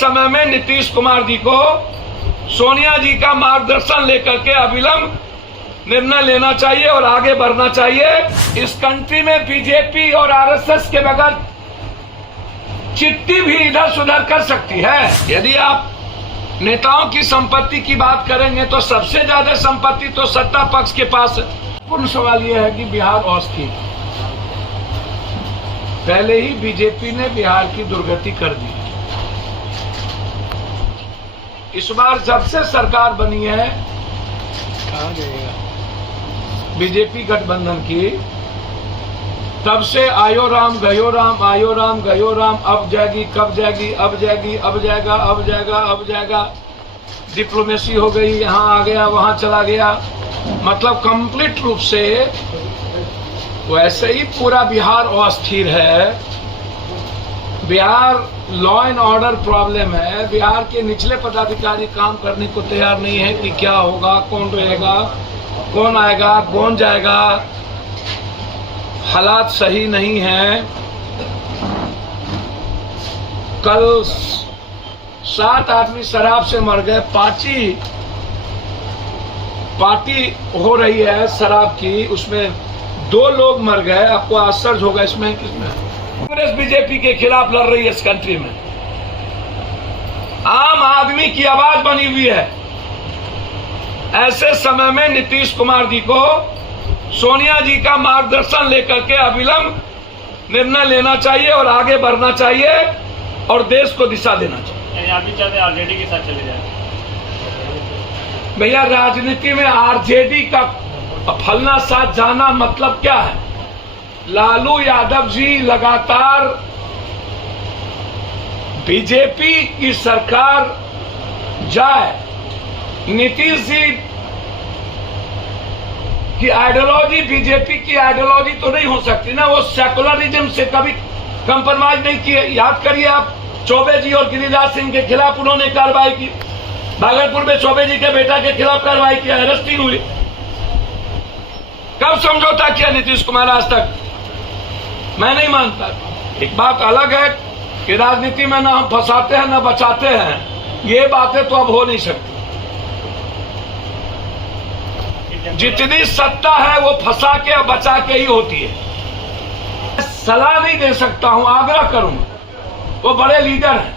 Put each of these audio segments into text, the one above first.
समय में नीतीश कुमार जी को सोनिया जी का मार्गदर्शन लेकर के अविलंब निर्णय लेना चाहिए और आगे बढ़ना चाहिए। इस कंट्री में बीजेपी और आरएसएस के बगैर चिट्ठी भी इधर सुधर कर सकती है। यदि आप नेताओं की संपत्ति की बात करेंगे तो सबसे ज्यादा संपत्ति तो सत्ता पक्ष के पास है। पूर्ण सवाल यह है कि बिहार अस्थिर, पहले ही बीजेपी ने बिहार की दुर्गति कर दी। इस बार जब से सरकार बनी है बीजेपी गठबंधन की, तब से आयो राम गयो राम, आयो राम गयो राम, अब जाएगी कब जाएगी, अब जाएगी अब जाएगा, अब जाएगा अब जाएगा। डिप्लोमेसी हो गई, यहाँ आ गया वहां चला गया, मतलब कंप्लीट रूप से वैसे ही पूरा बिहार अस्थिर है। Bihar law and order problem है। बिहार के निचले पदाधिकारी काम करने को तैयार नहीं है कि क्या होगा, कौन रहेगा, कौन आएगा, कौन जाएगा। हालात सही नहीं है। कल 7 आदमी शराब से मर गए। पार्टी हो रही है शराब की, उसमें 2 लोग मर गए। आपको आश्चर्य होगा इसमें। कांग्रेस बीजेपी के खिलाफ लड़ रही है इस कंट्री में। आम आदमी की आवाज बनी हुई है। ऐसे समय में नीतीश कुमार जी को सोनिया जी का मार्गदर्शन लेकर के अविलंब निर्णय लेना चाहिए और आगे बढ़ना चाहिए और देश को दिशा देना चाहिए। आप भी चाहते हैं आरजेडी के साथ चले जाए? भैया, राजनीति में आरजेडी का फलना साथ जाना मतलब क्या है? लालू यादव जी लगातार बीजेपी की सरकार जाए, नीतीश जी की आइडियोलॉजी बीजेपी की आइडियोलॉजी तो नहीं हो सकती ना। वो सेकुलरिज्म से कभी कंप्रोमाइज नहीं किए। याद करिए आप, चौबे जी और गिरिराज सिंह के खिलाफ उन्होंने कार्रवाई की। भागलपुर में चौबे जी के बेटा के खिलाफ कार्रवाई किया, अरेस्टिंग हुई। कब समझौता किया नीतीश कुमार आज तक? मैं नहीं मानता। एक बात अलग है कि राजनीति में ना हम फंसाते हैं ना बचाते हैं, ये बातें तो अब हो नहीं सकती। जितनी सत्ता है वो फंसा के और बचा के ही होती है। सलाह नहीं दे सकता हूं, आग्रह करूंगा। वो बड़े लीडर हैं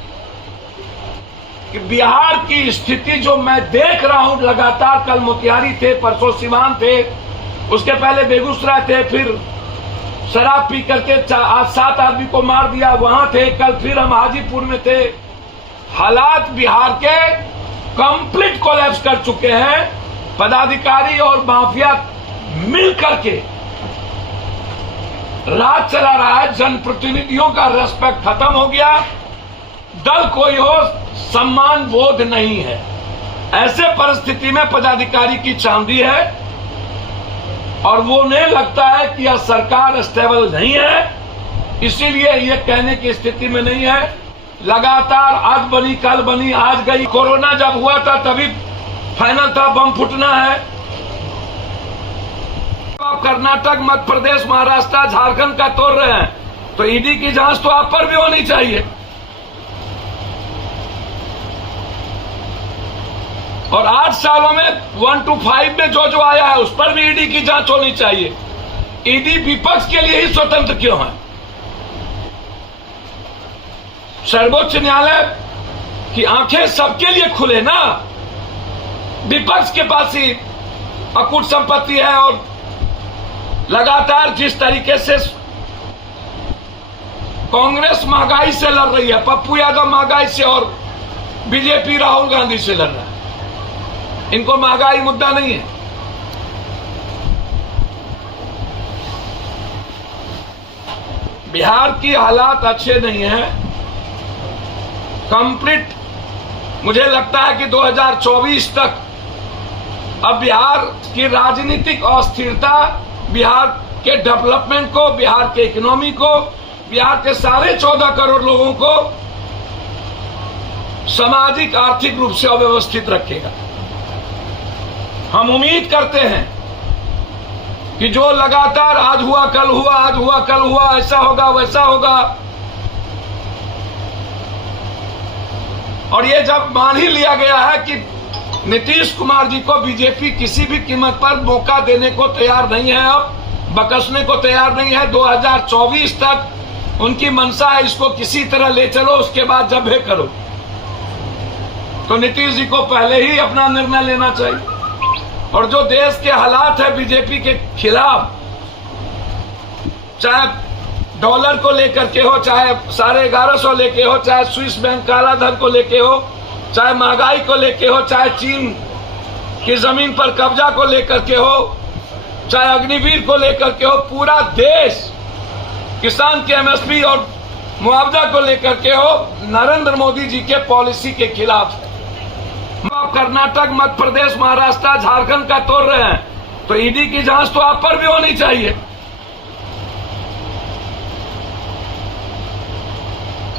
कि बिहार की स्थिति जो मैं देख रहा हूं लगातार, कल मोतिहारी थे, परसों सिवान थे, उसके पहले बेगूसराय थे, फिर शराब पी करके आज 7 आदमी को मार दिया, वहां थे, कल फिर हम हाजीपुर में थे। हालात बिहार के कंप्लीट कोलैप्स कर चुके हैं। पदाधिकारी और माफिया मिल करके राज चला रहा है। जनप्रतिनिधियों का रेस्पेक्ट खत्म हो गया। दल कोई हो, सम्मान बोध नहीं है। ऐसे परिस्थिति में पदाधिकारी की चांदी है और वो नहीं लगता है कि यह सरकार स्टेबल नहीं है, इसीलिए ये कहने की स्थिति में नहीं है। लगातार आज बनी कल बनी आज गई। कोरोना जब हुआ था तभी फाइनल था बम फूटना है। आप कर्नाटक, मध्य प्रदेश, महाराष्ट्र, झारखंड का तोड़ रहे हैं तो ईडी की जांच तो आप पर भी होनी चाहिए। और 8 सालों में 1 to 5 में जो आया है उस पर भी ईडी की जांच होनी चाहिए। ईडी विपक्ष के लिए ही स्वतंत्र क्यों है? सर्वोच्च न्यायालय की आंखें सबके लिए खुले ना। विपक्ष के पास ही अकूट संपत्ति है और लगातार जिस तरीके से कांग्रेस महंगाई से लड़ रही है, पप्पू यादव महंगाई से और बीजेपी राहुल गांधी से लड़ रहा है। इनको महंगाई मुद्दा नहीं है। बिहार की हालात अच्छे नहीं है। कंप्लीट मुझे लगता है कि 2024 तक अब बिहार की राजनीतिक अस्थिरता बिहार के डेवलपमेंट को, बिहार के इकोनॉमी को, बिहार के साढ़े 14 करोड़ लोगों को सामाजिक आर्थिक रूप से अव्यवस्थित रखेगा। हम उम्मीद करते हैं कि जो लगातार आज हुआ कल हुआ, आज हुआ कल हुआ, ऐसा होगा वैसा होगा, और ये जब मान ही लिया गया है कि नीतीश कुमार जी को बीजेपी किसी भी कीमत पर मौका देने को तैयार नहीं है, अब बकसने को तैयार नहीं है, 2024 तक उनकी मंशा है इसको किसी तरह ले चलो, उसके बाद जब है करो। तो नीतीश जी को पहले ही अपना निर्णय लेना चाहिए। और जो देश के हालात है बीजेपी के खिलाफ, चाहे डॉलर को लेकर के हो, चाहे 1150 लेके हो, चाहे स्विस बैंक काला धन को लेके हो, चाहे महंगाई को लेके हो, चाहे चीन की जमीन पर कब्जा को लेकर के हो, चाहे अग्निवीर को लेकर के हो, पूरा देश किसान के एमएसपी और मुआवजा को लेकर के हो नरेंद्र मोदी जी के पॉलिसी के खिलाफ है। आप कर्नाटक, मध्य प्रदेश, महाराष्ट्र, झारखंड का तोड़ रहे हैं, तो ईडी की जांच तो आप पर भी होनी चाहिए।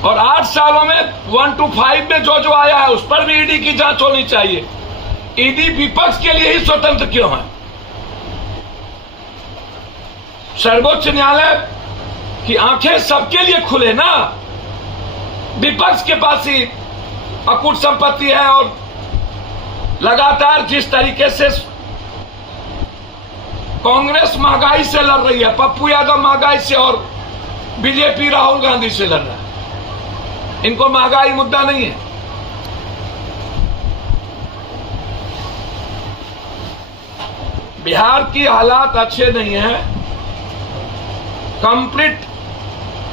और 8 सालों में 1 to 5 में जो आया है उस पर भी ईडी की जांच होनी चाहिए। ईडी विपक्ष के लिए ही स्वतंत्र क्यों है? सर्वोच्च न्यायालय की आंखें सबके लिए खुले ना। विपक्ष के पास ही अकूट संपत्ति है और लगातार जिस तरीके से कांग्रेस महंगाई से लड़ रही है, पप्पू यादव महंगाई से और बीजेपी राहुल गांधी से लड़ रहा है, इनको महंगाई मुद्दा नहीं है। बिहार की हालात अच्छे नहीं है। कंप्लीट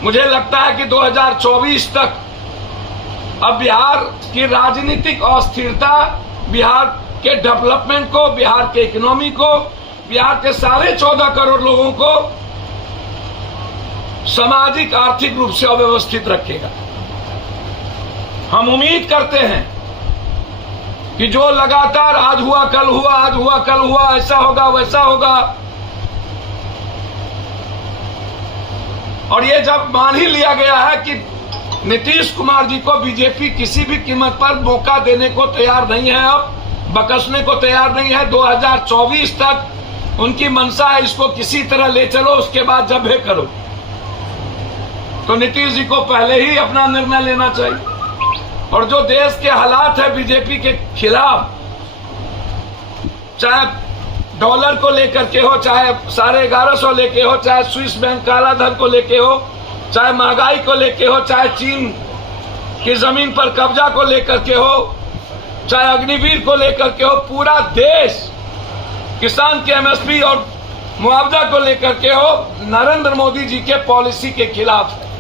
मुझे लगता है कि 2024 तक अब बिहार की राजनीतिक अस्थिरता बिहार के डेवलपमेंट को, बिहार के इकोनॉमी को, बिहार के 14.5 करोड़ लोगों को सामाजिक आर्थिक रूप से अव्यवस्थित रखेगा। हम उम्मीद करते हैं कि जो लगातार आज हुआ कल हुआ, आज हुआ कल हुआ, ऐसा होगा वैसा होगा, और ये जब मान ही लिया गया है कि नीतीश कुमार जी को बीजेपी किसी भी कीमत पर मौका देने को तैयार नहीं है, अब बकसने को तैयार नहीं है, 2024 तक उनकी मंशा है इसको किसी तरह ले चलो, उसके बाद जब है करो। तो नीतीश जी को पहले ही अपना निर्णय लेना चाहिए। और जो देश के हालात है बीजेपी के खिलाफ, चाहे डॉलर को लेकर के हो, चाहे 1150 लेके हो, चाहे स्विस बैंक काला धन को लेके हो, चाहे महंगाई को लेके हो, चाहे चीन की जमीन पर कब्जा को लेकर के हो, चाहे अग्निवीर को लेकर के हो, पूरा देश किसान के एमएसपी और मुआवजा को लेकर के हो नरेंद्र मोदी जी के पॉलिसी के खिलाफ है।